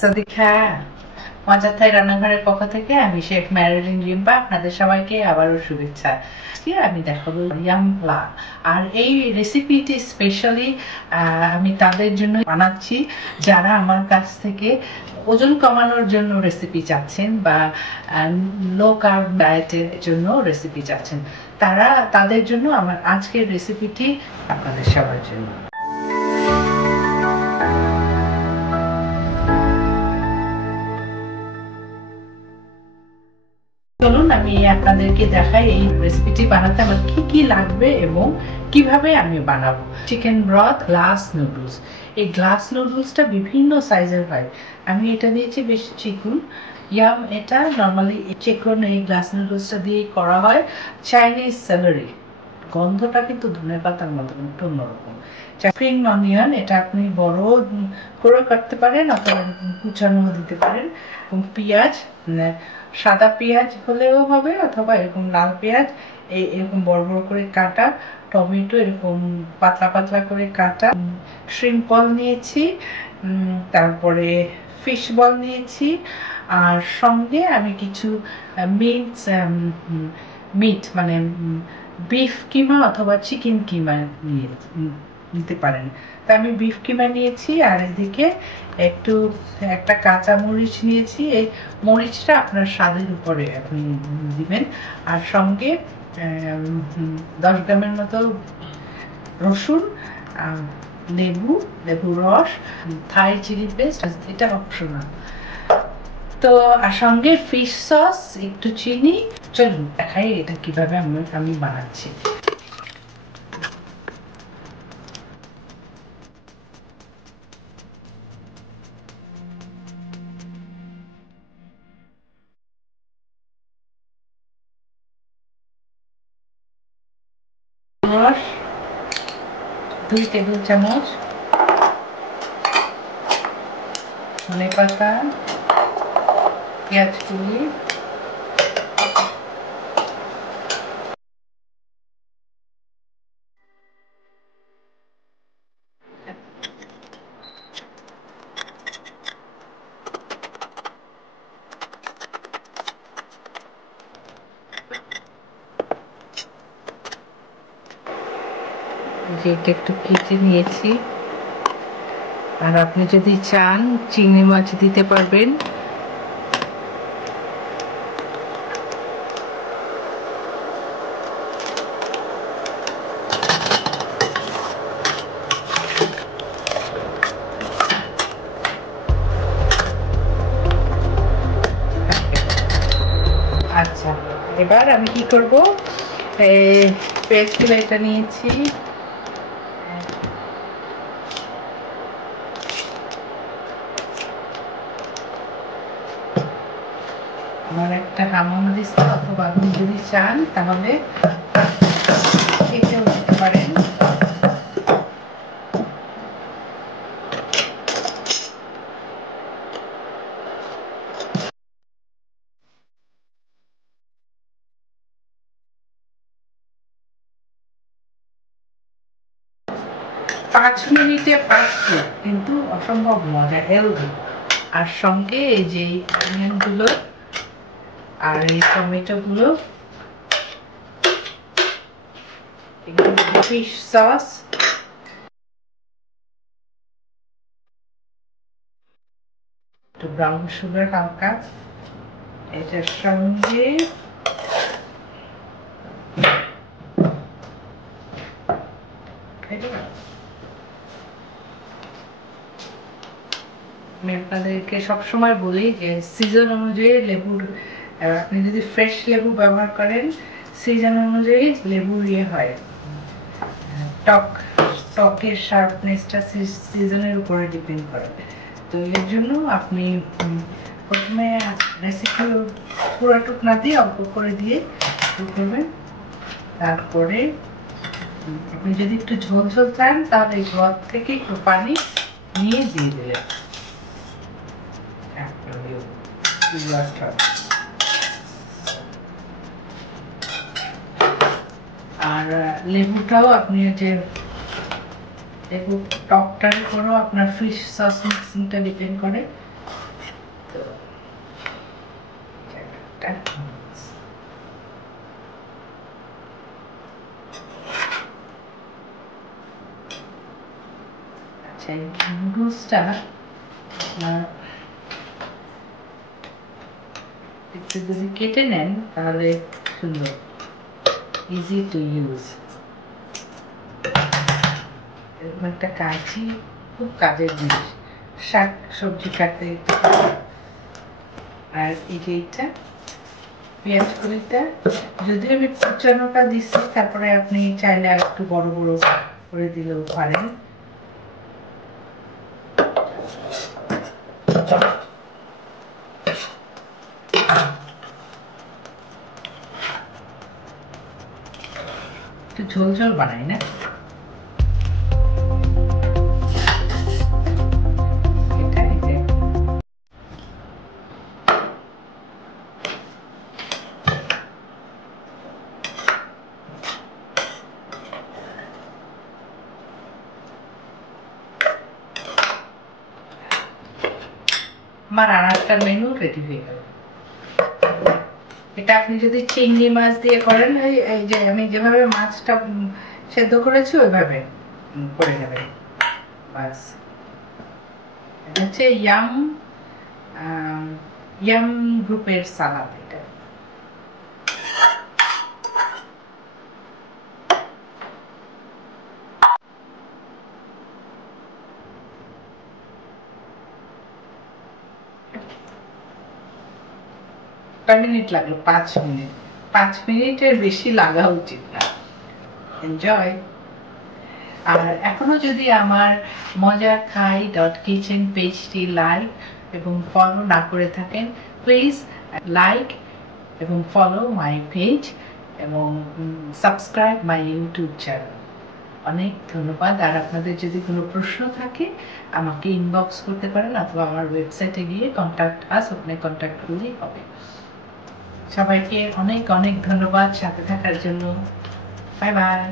সদিকা মজার থাই রান্নাঘরের পক্ষ থেকে আমি শেফ ম্যারিলিন রিম্পা আপনাদের সবাইকে আবারও শুভেচ্ছা। আমি দেখাবো ইয়াম প্লা, আর এই রেসিপিটি স্পেশালি আমি তাদের জন্য বানাচ্ছি যারা আমার কাছ থেকে ওজন কমানোর জন্য রেসিপি চাচ্ছেন বা লো কার্ব ডায়েটের জন্য রেসিপি চাচ্ছেন। তাদের জন্য আমার আজকের রেসিপিটি আপনাদের সবার জন্য। চলুন আমি আপনাদেরকে দেখাই এই রেসিপিটি বানাতে আমার কি কি লাগবে এবং কিভাবে আমি বানাবো। Chicken broth glass noodles. এই গ্লাস নুডলসটা বিভিন্ন সাইজের হয়। আমি এটা দিয়েছি বেশ চিকন। ইয়াম এটা নর্মালি চিকন এই গ্লাস নুডলসটা দিয়ে করা হয়। চাইনিজ সেলারি, গন্ধটা কিন্তু ধনেপাতার মতো একটু অন্যরকম। স্প্রিং অনিয়ন, এটা আপনি বড় করে কাটতে পারেন অথবা কুচানো দিতে পারেন। এবং পেঁয়াজ, সাদা পেঁয়াজ হলেও হবে অথবা এরকম লাল পেঁয়াজ এরকম বড় বড় করে কাটা। টমেটো এরকম পাতলা পাতলা করে কাটা। শ্রিম্প বল নিয়েছি, তারপরে ফিশ বল নিয়েছি, আর সঙ্গে আমি কিছু মিট মানে বিফ কিমা অথবা চিকেন কিমা নিতে পারেন। তা আমি বিফ কিমা নিয়েছি, আর এদিকে একটা কাঁচা মরিচ নিয়েছি। এই মরিচটা আপনার স্বাদের উপরে আপনি দিবেন। আর সঙ্গে 10 গ্রামের মতো রসুন, লেবু রস, থাই চিলি পেস্ট, এটা অপশনাল। তো আর সঙ্গে ফিশ সস, একটু চিনি। চলুন দেখাই এটা কিভাবে আমি বানাচ্ছি। রস 2 টেবিল চামচ, ধনে পাতা, পেঁয়াজ কুচি, যেটা একটু কেটে নিয়েছি। আর আপনি যদি চান চিংড়ি মাছ দিতে পারবেন। আচ্ছা, এবার আমি কি করব, পেস্ট এটা নিয়েছি। আমার একটা কামড় দিচ্ছে, অথবা আপনি যদি চান তাহলে এটাও দিতে পারেন। পাঁচ মিনিটে পাচ্ছি, কিন্তু অসম্ভব মজা, হেলদি। আর সঙ্গে এই যে অনিয়ন গুলো আর এই টমেটো গুলো, ফিশ সস, একটু ব্রাউন সুগার হালকা, এটার সঙ্গে আমি আপনাদেরকে সবসময় বলি যে সিজন অনুযায়ী লেবুর, আপনি যদি ফ্রেশ লেবু ব্যবহার করেন সিজন অনুযায়ী লেবুর হয়, টকের শার্পনেসটা সিজনের উপরে ডিপেন্ড করে। তো এর জন্য আপনি প্রথমে রেসিপি পুরাটুক না দিয়ে অল্প করে দিয়ে করবেন। তারপরে আপনি যদি একটু ঝোল ঝোল চান তাহলে এই ব্রথ থেকে একটু পানি নিয়ে দিয়ে দেবেন। আর লেবুটাও আপনি যে লেবু টকটার উপরও আপনার ফিশ সস মিক্সিংটা ডিপেন্ড করে। তো আচ্ছা, এই নুডলসটা একটু যদি কেটে নেন তাহলে সুন্দর, ইজি টু ইউজ। এরকম একটা কাঁচি খুব কাজের জিনিস, শাক সবজি কাটতে। আর এই যে এইটা পেঁয়াজ কলিটা, যদিও আমি কুচানোটা দিচ্ছি, তারপরে আপনি চাইলে আর একটু বড় বড় করে দিলেও পারেন। একটু ঝোল ঝোল বানাই না? আমার আর একটা মেনু রেডি হয়ে গেল। এটা আপনি যদি চিংড়ি মাছ দিয়ে করেন, এই যে আমি যেভাবে মাছটা সেদ্ধ করেছি ওইভাবে করে নেবেন, বাস। এটা হচ্ছে ইয়াম গ্রুপের সালাদ। এটা কয় মিনিট লাগলো? 5 মিনিট। 5 মিনিটের বেশি লাগা উচিত না। এনজয়। আর এখনো যদি আমার mojakai.kitchen পেজটি লাইক এবং ফলো না করে থাকেন, প্লিজ লাইক এবং ফলো মাই পেজ এবং সাবস্ক্রাইব মাই ইউটিউব চ্যানেল। অনেক ধন্যবাদ। আর আপনাদের যদি কোনো প্রশ্ন থাকে আমাকে ইনবক্স করতে পারেন, অথবা আমার ওয়েবসাইটে গিয়ে কন্ট্যাক্ট আস, ওখানে কন্ট্যাক্ট করলেই হবে। সবাইকে অনেক অনেক ধন্যবাদ সাথে থাকার জন্য। Bye bye.